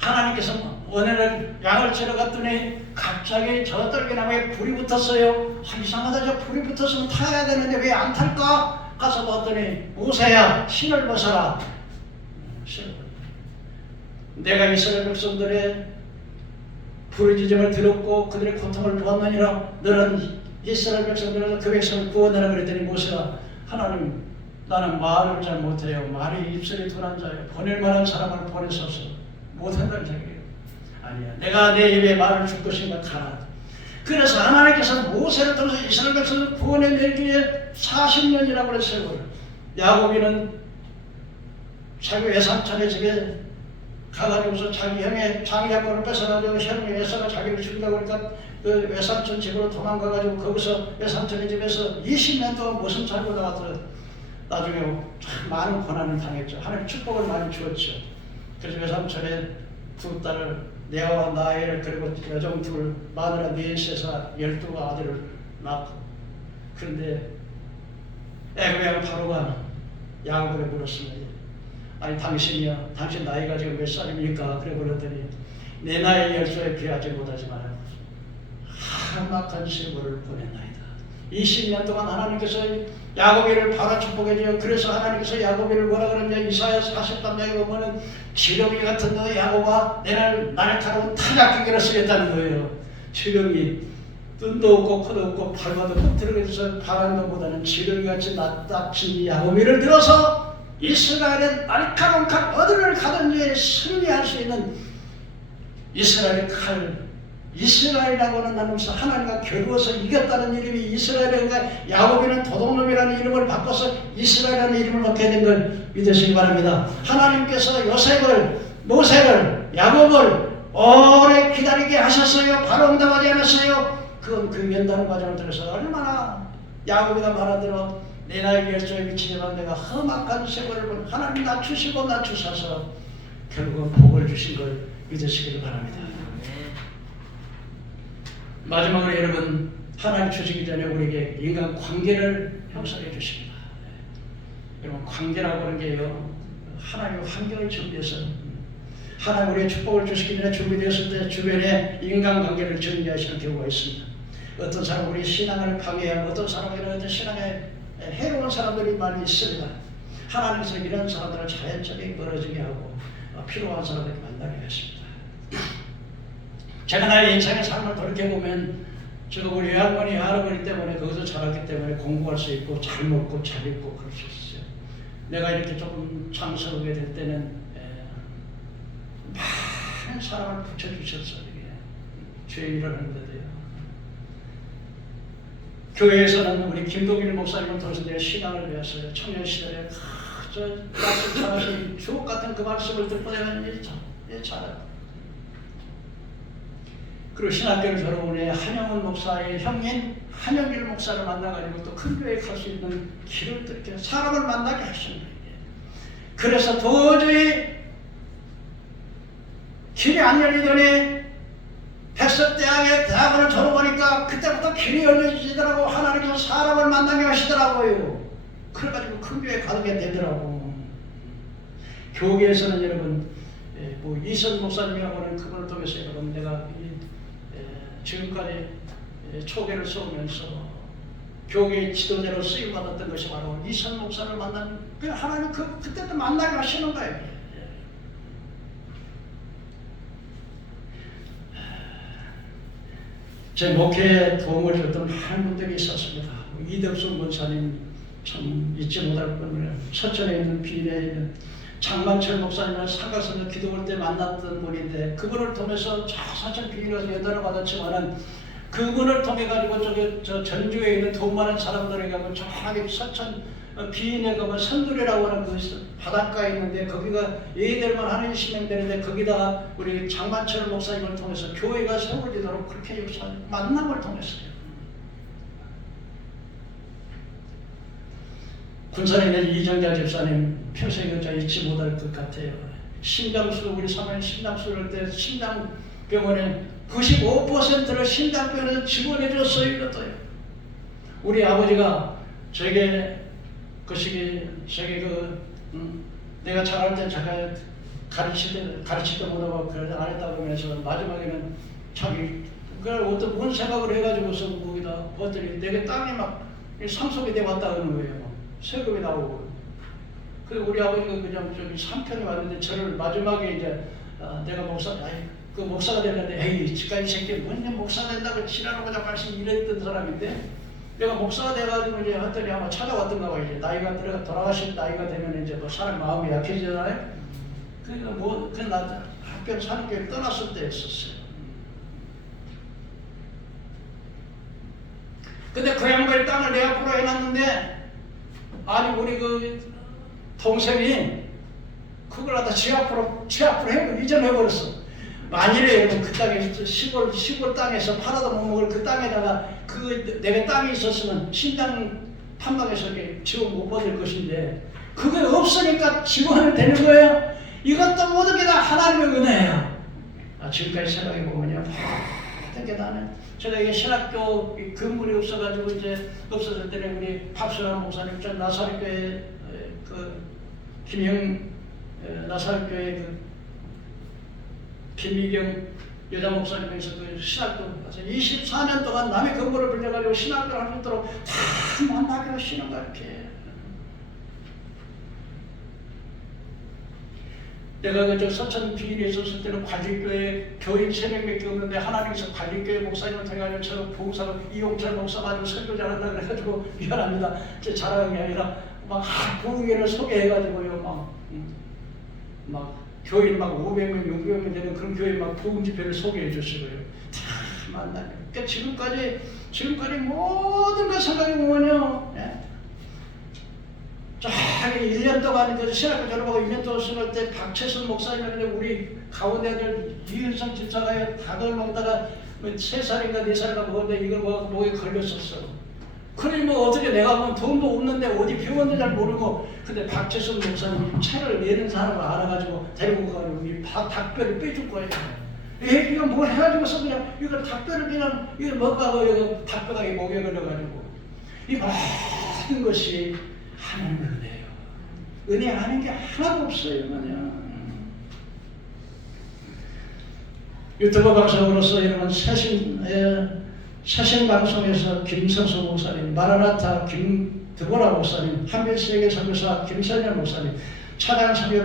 하나님께서 어느 날 양을 치러 갔더니 갑자기 저 떨기나무에 불이 붙었어요. 이상하다, 저 불이 붙었으면 타야 되는데 왜 안 탈까? 가서 봤더니 모세야, 신을 벗어라. 내가 이스라엘 백성들의 부르짖음을 들었고 그들의 고통을 보았느니라. 너는 이스라엘 백성들에서 그 백성을 구원하라 그랬더니 모세가 하나님, 나는 말을 잘 못해요. 말이 입술이 둔한 자예요. 보낼 만한 사람을 보내소서. 못한다는 자기예요. 아니야, 내가 내 입에 말을 줄 것인가 가라. 그래서 하나님께서 모세를 통해서 이스라엘 백성을 구원해내기 위해 40년이라고 그랬어요. 야곱이는 자기 외삼촌의 집에 가가지고서 자기 형의 장자권을 뺏어가지고 형의 에서가 자기를 죽이려고 하니까 그 외삼촌 집으로 도망가가지고 거기서 외삼촌의 집에서 20년 동안 무슨 살고 나왔더니 나중에 참 많은 고난을 당했죠. 하나님 축복을 많이 주었죠. 그래서 외삼촌의 두 딸을 레아와 나엘 그리고 여종 둘 마누라 넷에서 12 아들을 낳고 그런데 애굽의 바로가 야곱에게 물었습니다. 아니 당신이요, 당신 나이가 지금 몇 살입니까? 그래 물었더니 내 나이 10살에 비하지 못하지만 험악한 세월을 보냈나이다. 20년 동안 하나님께서 야곱이를 바로 축복해 줘요. 그래서 하나님께서 야곱이를 뭐라 그러냐, 이사야 40장에 보면은 지렁이 같은 너 야곱아, 내날 날카로운 타작기계로 쓰겠다는 거예요. 지렁이 눈도 없고 코도 없고 발바도 못 들어가서 바라는 것보다는 지렁이같이 낯닥친 야곱이를 들어서 이스라엘의 날카로운 칼 어디를 가든지 승리할 수 있는 이스라엘의 칼, 이스라엘이라고는 나누면서 하나님과 겨루어서 이겼다는 이름이 이스라엘인가, 야곱이는 도둑놈이라는 이름을 바꿔서 이스라엘이라는 이름을 넣게 된 걸 믿으시기 바랍니다. 하나님께서 요셉을, 모세를, 야곱을 오래 기다리게 하셨어요. 바로 응답하지 않았어요. 그건 그 연단의 과정을 통해서 얼마나 야곱이가 말한 대로 내 나이 10살에 미치지만 내가 험악한 세월을 하나님 낮추시고 낮추셔서 결국은 복을 주신 걸 믿으시기를 바랍니다. 마지막으로 여러분, 하나님 주시기 전에 우리에게 인간 관계를 형성해 주십니다. 여러분, 관계라고 하는 게요, 하나님의 환경을 준비해서 하나님 우리의 축복을 주시기 전에 준비되었을 때 주변에 인간관계를 정리하시는 경우가 있습니다. 어떤 사람 우리 신앙을 방해하고 어떤 사람에게는 어떤 신앙에 해로운 사람들이 많이 있습니다. 하나님께서 이런 사람들을 자연적인 멀어지게 하고 필요한 사람들을 만나게 하십니다. 제가 나의 인생의 삶을 돌이켜보면 제가 우리 외할머니, 할아버지 때문에 거기서 자랐기 때문에 공부할 수 있고 잘 먹고 잘 입고 그럴 수 있어요. 내가 이렇게 조금 장성하게 될 때는 많은 사람을 붙여주셨어요. 죄 일어났는데요. 교회에서는 우리 김동일 목사님을 통해서 내 신앙을 배웠어요. 청년 시절에 저 말씀 잘하신 주옥 같은 그 말씀을 듣고 내가 잘하고 그리고 신학교를 졸업한 후에 한영훈 목사의 형인 한영길 목사를 만나가지고 또 큰 교회에 갈 수 있는 길을 이렇게 사람을 만나게 하시는 거예요. 그래서 도저히 길이 안 열리더니 백석대학에 대학원을 졸업하니까 그때부터 길이 열려지더라고. 하나님께서 사람을 만나게 하시더라고요. 그래가지고 큰 교회 가게 되더라고. 교계에서는 여러분 뭐 이선 목사님이라고 하는 그분을 통해서 여러분 내가 지금까지 초계를 세우면서 교계 지도자로 쓰임받았던 것이 바로 이선 목사를 만나는 하나님 그때도 만나게 하시는 거예요. 제 목회에 도움을 줬던 많은 분들이 있었습니다. 이덕순 권사님 참 잊지 못할 분이에요. 서천에 있는 비례에 있는 장만철 목사님을 사가서는 기도할 때 만났던 분인데 그분을 통해서 사천 비례에서 연단을 받았지만은 그분을 통해 가지고 저 전주에 있는 돈 많은 사람들에게 가면 저기 서천 비인에 가면 선두리라고 하는 그 바닷가에 있는데 거기가 예의될만 하는 신명되는데 거기다가 우리 장만철 목사님을 통해서 교회가 세워지도록 그렇게 만남을 통했어요. 군산에 있는 이정자 집사님 평생 여자 잊지 못할 것 같아요. 심장수 우리 사모님 심장수를 때 심장병원에 95%를 심장병원에서 지원해 줬어요. 이것도요. 우리 아버지가 저에게 그 시기 내가 잘할 때 제가 가르치도 못하고 그래 안 했다고 하면서 마지막에는 자기 그걸 어떤 뭔 생각을 해가지고서 거기다 봤더니 내게 땅이 막 상속이 돼 왔다 그러는 거예요. 세금이 나오고. 그 우리 아버지가 그냥 저기 3편이 왔는데 저를 마지막에 이제 내가 그 목사가 되는데 에이 지가 이 새끼 뭔 목사가 된다고 지랄하고 자꾸 이랬던 사람인데 내가 목사가 돼가지고 이제 했더니 아마 찾아왔던가 봐요. 이제 나이가 돌아가신 나이가 되면 이제 뭐 사람 마음이 약해지잖아요. 그러니까 나 학교 사는 교회를 떠났을 때였었어요. 근데 그 양반의 땅을 내 앞으로 해놨는데 아니 우리 그 동생이 그걸 갖다 지 앞으로 이전해버렸어. 만일에 여러분 그 땅에 시골 땅에서 팔아도 못 먹을 그 땅에다가 내가 땅이 있었으면 신당 탐방에서 이렇게 지원 못 받을 것인데 그게 없으니까 지원을 되는 거예요. 이것도 모든 게 다 하나님의 은혜예요. 지금까지 생각해 보면요, 모든 게 다는 제가 이게 신학교 건물이 없어가지고 이제 없어질 때는 우리 박수남 목사님 전 나사렛교회 그 김영 나사렛교회 그 김미경 여자 목사님에서 그 신학교 가서 24년 동안 남의 건물을 빌려가지고 신학교를 할 수 있도록 다 만나게 하시는 거야. 이렇게 내가 그저 서천 비인에 있었을 때는 관리교회 교인 3명밖에 없는데 하나님께서 관리교회 목사님을 통해가지고 저 봉사 이용철 목사 가지고 설교 잘한다 그래가지고 미안합니다. 제 자랑이 아니라 막 부흥회를 소개해가지고요 막 교인 막 500명, 600명 되는 그런 교회 막 부흥 집회를 소개해 줬어요. 다 만나요. 그러니까 지금까지 모든 걸 생각해 보면요. 저기 1년 동안 신학교 졸업하고 2년 동안 생활 때 박채순 목사님인데 우리 가운데 아들 이은성 집사가 닭을 먹다가 3살인가 4살인가 먹었는데 이걸 목에 걸렸었어. 그러니 뭐 어떻게 내가 뭐 돈도 없는데 어디 병원도 잘 모르고 근데 박채순 목사님 차를 내는 사람을 알아가지고 데리고 가가지고 이 닭뼈를 빼줄 거예요. 이거 뭘 해가지고서 그냥 이거 닭뼈를 그냥 이거 먹다가 이거 닭뼈가 목에 걸려가지고 이 모든 것이 하나님의 은혜예요. 은혜 아닌 게 하나도 없어요. 그냥 유튜브 방송으로서 이런 새신 방송에서 김성수 목사님, 마라나타 김드보라 목사님, 한빛세계 선교사 김선열 목사님, 차량 선교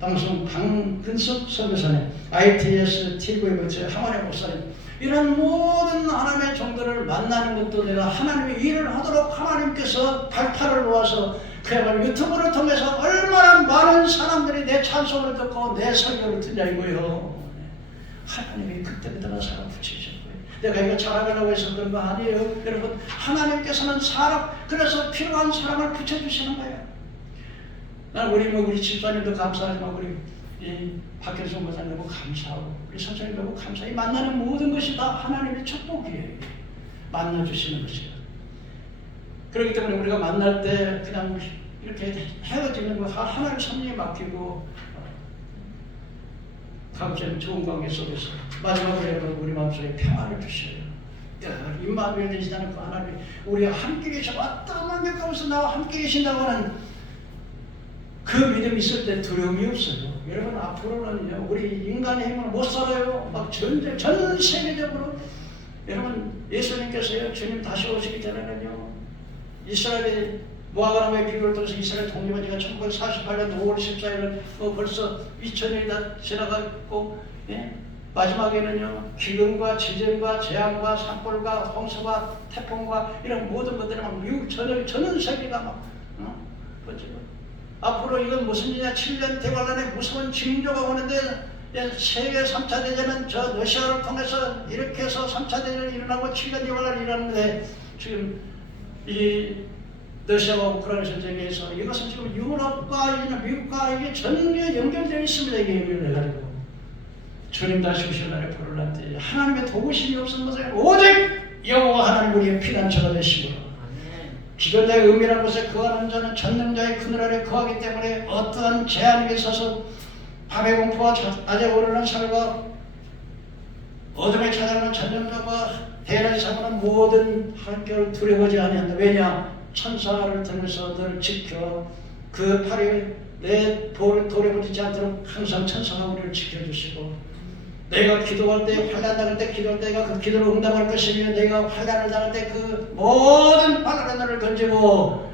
방송 강근석 선교사님, ITS TV 하만의 목사님, 이런 모든 하나님의 종들을 만나는 것도 내가 하나님의 일을 하도록 하나님께서 발판을 놓아서 그야말로 유튜브를 통해서 얼마나 많은 사람들이 내 찬송을 듣고 내 설교를 듣냐 이거예요. 하나님이 그때그때마다 사람 붙이셨고요. 내가 이거 잘하려고 해서 그런 거 아니에요. 여러분 하나님께서는 사람 그래서 필요한 사람을 붙여주시는 거예요. 난 우리 집사님도 감사하지만 우리 이 박현성 목사님 너무 감사하고 우리 선생님 너무 감사해. 만나는 모든 것이 다 하나님의 축복이에요. 만나주시는 것이에요. 그렇기 때문에 우리가 만날 때 그냥 이렇게 헤어지는 거 하나님 섭리에 맡기고 각종 좋은 관계 속에서 마지막으로 여러분 우리 마음속에 평안을 주셔요. 임마누엘 되시다는 그 하나님 우리가 함께 계시고 어떤 환경 가운데서 나와 함께 계신다고 하는 그 믿음이 있을 때 두려움이 없어요. 여러분 앞으로는요 우리 인간의 힘으로 못 살아요. 막 전 세계적으로 여러분 예수님께서요 주님 다시 오시기 전에는요 이스라엘이 모아가람의 비교를 통해서 이스라엘 독립한 지가 1948년 5월 14일 벌써 2000년이 다 지나갔고 예? 마지막에는요 기근과 지진과 재앙과 산불과 홍수와 태풍과 이런 모든 것들이 막 미국 전 세계가 막 퍼지고 앞으로 이건 무슨 일이냐 7년 대관란에 무서운 징조가 오는데 세계 3차 대전은 저 러시아를 통해서 이렇게 해서 3차 대전이 일어나고 7년 대관란이 일어나는데 지금 이 러시아와 우크라이나 전쟁에서 이것은 지금 유럽과 미국과 이게 전혀 연결되어 있습니다. 이게 연결돼가지고 주님 다시 오실 날에 부르는 때 하나님의 도우심이 없는 것을 오직 여호와 하나님 우리의 피난처가 되시고 기존자의 은밀한 곳에 거하는 자는 전능자의 그늘 아래 거하기 때문에 어떠한 재앙에 있어서 밤의 공포와 낮에 오르는 살과 어둠에 찾아오는 전염병과 대낮에 잡아오는 모든 한결 두려워하지 아니한다. 왜냐? 천사를 통해서 늘 지켜 그 팔이 내 돌에 부딪히지 않도록 항상 천사가 우리를 지켜주시고 내가 기도할 때 환난 당할 때 기도할 때 내가 그 기도를 응답할 것이며 내가 환난을 당할 때 그 모든 환난을 너를 건지고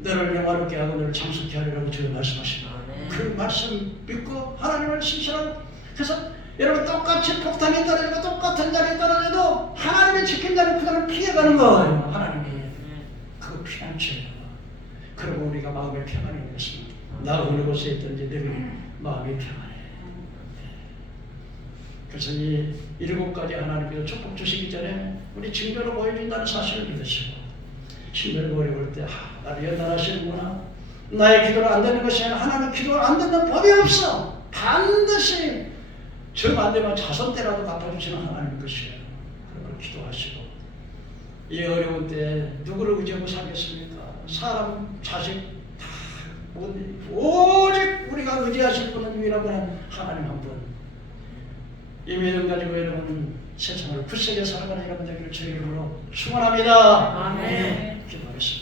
너를 영화롭게 하고 너를 장수케 하리라고 주님 말씀하십니다. 그 말씀 믿고 하나님을 신실하고 그래서 여러분 똑같이 폭탄이 떨어지고 똑같은 자리에 떨어져도 하나님의 지킨다는 그들을 피해가는 거예요. 하나님이 그 피난처예요. 그리고 우리가 마음의 평안이 있습니다. 나 어느 곳에 있든지 늘 마음이 평안해. 그래서 이 7가지 하나님께서 축복 주시기 전에 우리 징조로 보여준다는 사실을 믿으시고 힘들고 어려울 때 나를 연단하시는구나. 나의 기도를 안 되는 것이 아니라 하나님의 기도를 안 듣는 법이 없어. 반드시 정 안 되면 자손 때라도 갚아주시는 하나님의 것이에요. 그걸 기도하시고 이 어려운 때 누구를 의지하고 살겠습니까? 사람, 자식 다 오직 우리가 의지하실 분은 유일하고 하나님 한 분. 이 믿음 가지고 여러분 세상을 굳세게 살아가는 여러분 되기를 주의 이름으로 축원합니다. 아멘. 기도하겠습니다.